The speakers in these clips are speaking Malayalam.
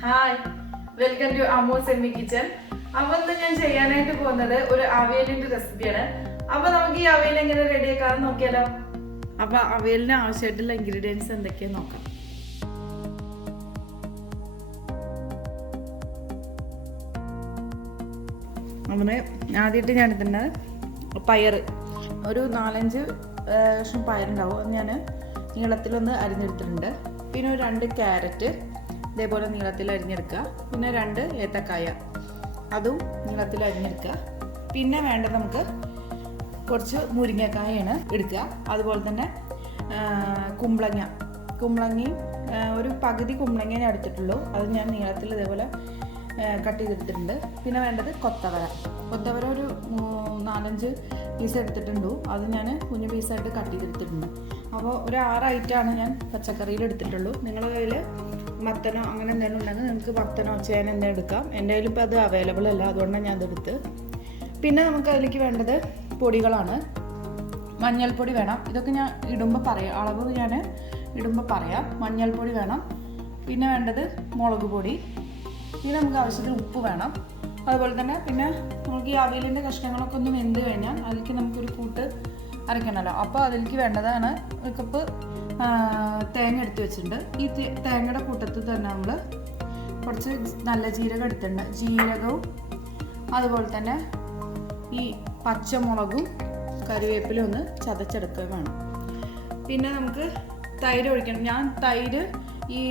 Hi, welcome to Ammu Semi Kitchen. Now I am going to do an avial recipe. Now we are going to ready avial ingredients. Payar. ഒരു 4-5 വർഷം പയറുണ്ടാവും. അത് ഞാൻ നീളത്തിലൊന്ന് അരിഞ്ഞെടുത്തിട്ടുണ്ട്. പിന്നെ ഒരു 2 ക്യാരറ്റ് ഇതേപോലെ നീളത്തിൽ അരിഞ്ഞെടുക്കുക. പിന്നെ 2 ഏത്തക്കായ അതും നീളത്തിൽ അരിഞ്ഞെടുക്കുക. പിന്നെ വേണ്ടത് നമുക്ക് കുറച്ച് മുരിങ്ങക്കായാണ് എടുക്കുക. അതുപോലെ തന്നെ കുമ്പളങ്ങയും ഒരു പകുതി കുമ്പളങ്ങ ഞാൻ എടുത്തിട്ടുള്ളൂ. അത് ഞാൻ നീളത്തിൽ ഇതേപോലെ കട്ട് ചെയ്തെടുത്തിട്ടുണ്ട്. പിന്നെ വേണ്ടത് കൊത്തവര ഒരു 4-5 പീസ് എടുത്തിട്ടുണ്ട്. അത് ഞാൻ കുഞ്ഞു പീസായിട്ട് കട്ട് ചെയ്തെടുത്തിട്ടുണ്ട്. അപ്പോൾ ഒരു 6 ഐറ്റമാണ് ഞാൻ പച്ചക്കറിയിൽ എടുത്തിട്ടുള്ളൂ. നിങ്ങളുടെ കയ്യിൽ മത്തനോ അങ്ങനെ എന്തെങ്കിലും ഉണ്ടെങ്കിൽ നിങ്ങൾക്ക് മത്തനോ ചേന എന്തെങ്കിലും എടുക്കാം. എൻ്റെ കയ്യിൽ ഇപ്പോൾ അത് അവൈലബിൾ അല്ല, അതുകൊണ്ടാണ് ഞാൻ അതെടുത്ത്. പിന്നെ നമുക്ക് അതിലേക്ക് വേണ്ടത് പൊടികളാണ്. മഞ്ഞൾപ്പൊടി വേണം. ഇതൊക്കെ ഞാൻ ഇടുമ്പോൾ പറയാം, അളവ് ഞാൻ ഇടുമ്പോൾ പറയാം. മഞ്ഞൾപ്പൊടി വേണം. പിന്നെ വേണ്ടത് മുളക് പൊടി. പിന്നെ നമുക്ക് ആവശ്യത്തിന് ഉപ്പ് വേണം. അതുപോലെ തന്നെ പിന്നെ നമുക്ക് ഈ അവിയലിൻ്റെ കഷ്ണങ്ങളൊക്കെ ഒന്ന് വെന്ത് കഴിഞ്ഞാൽ അതിലേക്ക് നമുക്കൊരു കൂട്ട് അരയ്ക്കണമല്ലോ. അപ്പോൾ അതിലേക്ക് വേണ്ടതാണ് 1 കപ്പ് തേങ്ങ എടുത്ത് വെച്ചിട്ടുണ്ട്. ഈ തേങ്ങയുടെ കൂട്ടത്തിൽ തന്നെ നമ്മൾ കുറച്ച് നല്ല ജീരകം എടുത്തിട്ടുണ്ട്. ജീരകവും അതുപോലെ തന്നെ ഈ പച്ചമുളകും കറിവേപ്പിലും ഒന്ന് ചതച്ചെടുക്കുക വേണം. പിന്നെ നമുക്ക് തൈര് ഒഴിക്കണം. ഞാൻ തൈര് ഈ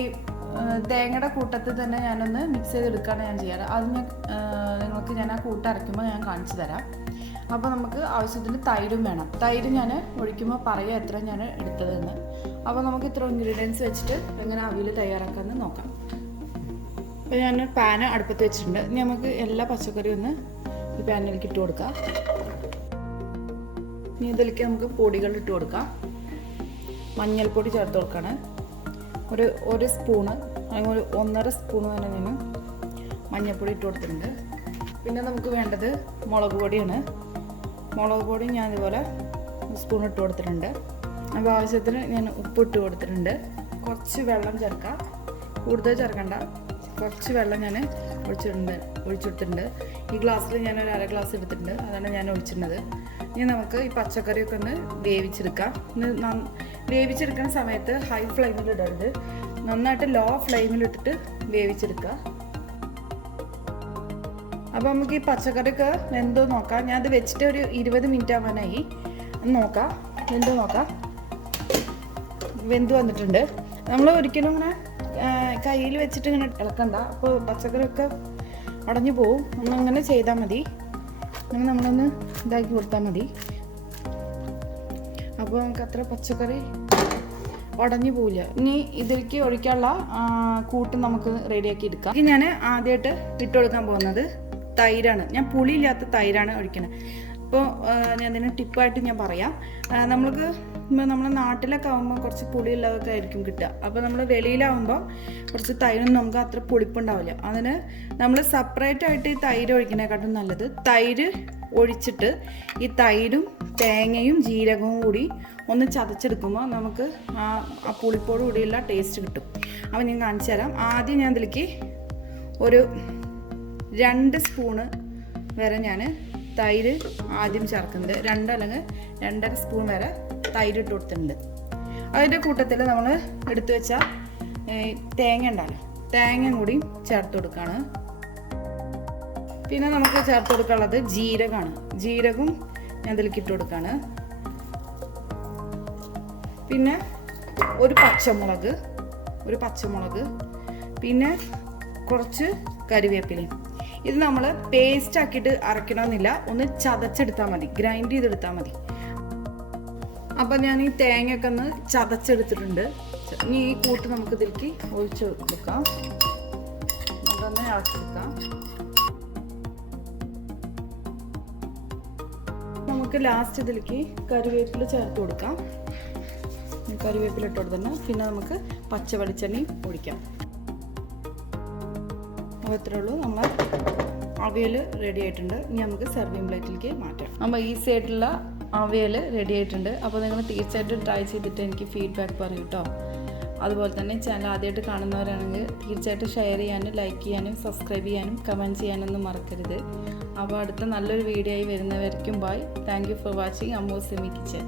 തേങ്ങയുടെ കൂട്ടത്തിൽ തന്നെ ഞാനൊന്ന് മിക്സ് ചെയ്തെടുക്കുകയാണ് ഞാൻ ചെയ്യാറ്. അത് നിങ്ങൾക്ക് ഞാൻ ആ കൂട്ട് അരയ്ക്കുമ്പോൾ ഞാൻ കാണിച്ചു തരാം. അപ്പോൾ നമുക്ക് ആവശ്യത്തിന് തൈരും വേണം. തൈര് ഞാൻ ഒഴിക്കുമ്പോൾ പറയാം എത്ര ഞാൻ എടുത്തതെന്ന്. അപ്പോൾ നമുക്ക് ഇത്ര ഇൻഗ്രീഡിയൻസ് വെച്ചിട്ട് എങ്ങനെ അവിയൽ തയ്യാറാക്കാമെന്ന് നോക്കാം. അപ്പോൾ ഞാൻ പാന് അടുപ്പത്ത് വെച്ചിട്ടുണ്ട്. ഇനി നമുക്ക് എല്ലാ പച്ചക്കറിയും ഒന്ന് ഈ പാനിലേക്ക് ഇട്ട് കൊടുക്കാം. ഇനി ഇതിലേക്ക് നമുക്ക് പൊടികൾ ഇട്ട് കൊടുക്കാം. മഞ്ഞൾപ്പൊടി ചേർത്ത് കൊടുക്കുകയാണ്. ഒരു സ്പൂണ് അല്ലെങ്കിൽ ഒരു 1.5 സ്പൂണ് തന്നെ ഞാൻ മഞ്ഞൾപ്പൊടി ഇട്ട് കൊടുത്തിട്ടുണ്ട്. പിന്നെ നമുക്ക് വേണ്ടത് മുളക് പൊടിയാണ്. മുളക് പൊടി ഞാൻ ഇതുപോലെ 1 സ്പൂൺ ഇട്ട് കൊടുത്തിട്ടുണ്ട്. അപ്പോൾ ആവശ്യത്തിന് ഞാൻ ഉപ്പ് ഇട്ട് കൊടുത്തിട്ടുണ്ട്. കുറച്ച് വെള്ളം ചേർക്കാം, കൂടുതൽ ചേർക്കണ്ട. കുറച്ച് വെള്ളം ഞാൻ ഒഴിച്ചെടുത്തിട്ടുണ്ട്. ഈ ഗ്ലാസ്സിൽ ഞാൻ ഒരു 1/2 ഗ്ലാസ് എടുത്തിട്ടുണ്ട്, അതാണ് ഞാൻ ഒഴിച്ചിട്ടുള്ളത്. ഇനി നമുക്ക് ഈ പച്ചക്കറിയൊക്കെ ഒന്ന് വേവിച്ചെടുക്കാം. വേവിച്ചെടുക്കുന്ന സമയത്ത് ഹൈ ഫ്ലെയിമിൽ ഇടരുത്, നന്നായിട്ട് ലോ ഫ്ലെയിമിലിട്ടിട്ട് വേവിച്ചെടുക്കുക. അപ്പോൾ നമുക്ക് ഈ പച്ചക്കറിയൊക്കെ വെന്തോ നോക്കാം. ഞാൻ അത് വെച്ചിട്ട് ഒരു 20 മിനിറ്റ് ആവാനായി. നോക്കാം, വെന്ത് വന്നിട്ടുണ്ട്. നമ്മൾ ഒരിക്കലും ഇങ്ങനെ കയ്യിൽ വെച്ചിട്ട് ഇങ്ങനെ ഇളക്കണ്ട. അപ്പോൾ പച്ചക്കറിയൊക്കെ അടഞ്ഞു പോവും. നമ്മളങ്ങനെ ചെയ്താൽ മതി. അങ്ങനെ നമ്മളൊന്ന് ഇതാക്കി കൊടുത്താൽ മതി. അപ്പോൾ നമുക്ക് അത്ര പച്ചക്കറി ഉടഞ്ഞു പോവില്ല. ഇനി ഇതിലേക്ക് ഒഴിക്കാനുള്ള കൂട്ട് നമുക്ക് റെഡിയാക്കി എടുക്കാം. ഇത് ഞാൻ ആദ്യമായിട്ട് ഇട്ട് കൊടുക്കാൻ പോകുന്നത് തൈരാണ്. ഞാൻ പുളിയില്ലാത്ത തൈരാണ് ഒഴിക്കുന്നത്. അപ്പോൾ ഞാൻ ഇതിന് ടിപ്പായിട്ട് ഞാൻ പറയാം. നമ്മുടെ നാട്ടിലൊക്കെ ആകുമ്പോൾ കുറച്ച് പുളിയുള്ളതൊക്കെ ആയിരിക്കും കിട്ടുക. അപ്പോൾ നമ്മൾ വെളിയിലാവുമ്പോൾ കുറച്ച് തൈരൊന്നും നമുക്ക് അത്ര പുളിപ്പുണ്ടാവില്ല. അതിന് നമ്മൾ സെപ്പറേറ്റ് ആയിട്ട് ഈ തൈര് ഒഴിക്കുന്നതിനെക്കാട്ടും നല്ലത് തൈര് ഒഴിച്ചിട്ട് ഈ തൈരും തേങ്ങയും ജീരകവും കൂടി ഒന്ന് ചതച്ചെടുക്കുമ്പോൾ നമുക്ക് ആ പുളിപ്പോട് കൂടിയുള്ള ടേസ്റ്റ് കിട്ടും. അപ്പോൾ ഞാൻ കാണിച്ചു തരാം. ആദ്യം ഞാൻ ഇതിലേക്ക് ഒരു 2 സ്പൂണ് വരെ ഞാൻ തൈര് ആദ്യം ചേർക്കുന്നത്. 2 അല്ലെങ്കിൽ 2.5 സ്പൂൺ വരെ തൈര് ഇട്ട് കൊടുത്തിട്ടുണ്ട്. അതിൻ്റെ കൂട്ടത്തിൽ നമ്മൾ എടുത്തു വെച്ച തേങ്ങ ഉണ്ടല്ലോ, തേങ്ങയും കൂടി ചേർത്ത് കൊടുക്കുകയാണ്. പിന്നെ നമുക്ക് ചേർത്ത് കൊടുക്കാനുള്ളത് ജീരകമാണ്. ജീരകവും ഞാൻ ഇതിലേക്ക് ഇട്ട് കൊടുക്കുകയാണ്. പിന്നെ ഒരു പച്ചമുളക്, പിന്നെ കുറച്ച് കരിവേപ്പിലയും. ഇത് നമ്മൾ പേസ്റ്റ് ആക്കിയിട്ട് അരയ്ക്കണമെന്നില്ല, ഒന്ന് ചതച്ചെടുത്താൽ മതി, ഗ്രൈൻഡ് ചെയ്തെടുത്താൽ മതി. അപ്പം ഞാൻ ഈ തേങ്ങയൊക്കെ ഒന്ന് ചതച്ചെടുത്തിട്ടുണ്ട്. ഇനി ഈ കൂട്ട് നമുക്ക് ഇതിലേക്ക് ഒഴിച്ച് കൊടുക്കാം. നമുക്കൊന്ന് ഇളച്ചെടുക്കാം. നമുക്ക് ലാസ്റ്റ് ഇതിലേക്ക് കറിവേപ്പില ചേർത്ത് കൊടുക്കാം. കറിവേപ്പില ഇട്ട് കൊടുത്തന്നെ. പിന്നെ നമുക്ക് പച്ച വെളിച്ചെണ്ണയും ഒഴിക്കാം. അപ്പോൾ ഇത്രയേ ഉള്ളൂ. നമ്മൾ അവിയൽ റെഡി ആയിട്ടുണ്ട്. ഇനി നമുക്ക് സെർവിങ് പ്ലേറ്റിലേക്ക് മാറ്റാം. അപ്പോൾ ഈസി ആയിട്ടുള്ള അവിയൽ റെഡി ആയിട്ടുണ്ട്. അപ്പോൾ നിങ്ങൾ തീർച്ചയായിട്ടും ട്രൈ ചെയ്തിട്ട് എനിക്ക് ഫീഡ്ബാക്ക് പറയൂ കേട്ടോ. അതുപോലെ തന്നെ ചാനൽ ആദ്യമായിട്ട് കാണുന്നവരാണെങ്കിൽ തീർച്ചയായിട്ടും ഷെയർ ചെയ്യാനും ലൈക്ക് ചെയ്യാനും സബ്സ്ക്രൈബ് ചെയ്യാനും കമൻറ്റ് ചെയ്യാനൊന്നും മറക്കരുത്. അപ്പോൾ അടുത്ത നല്ലൊരു വീഡിയോ ആയി വരുന്നവർക്കും bye. Thank you for watching Ammu's semi kitchen.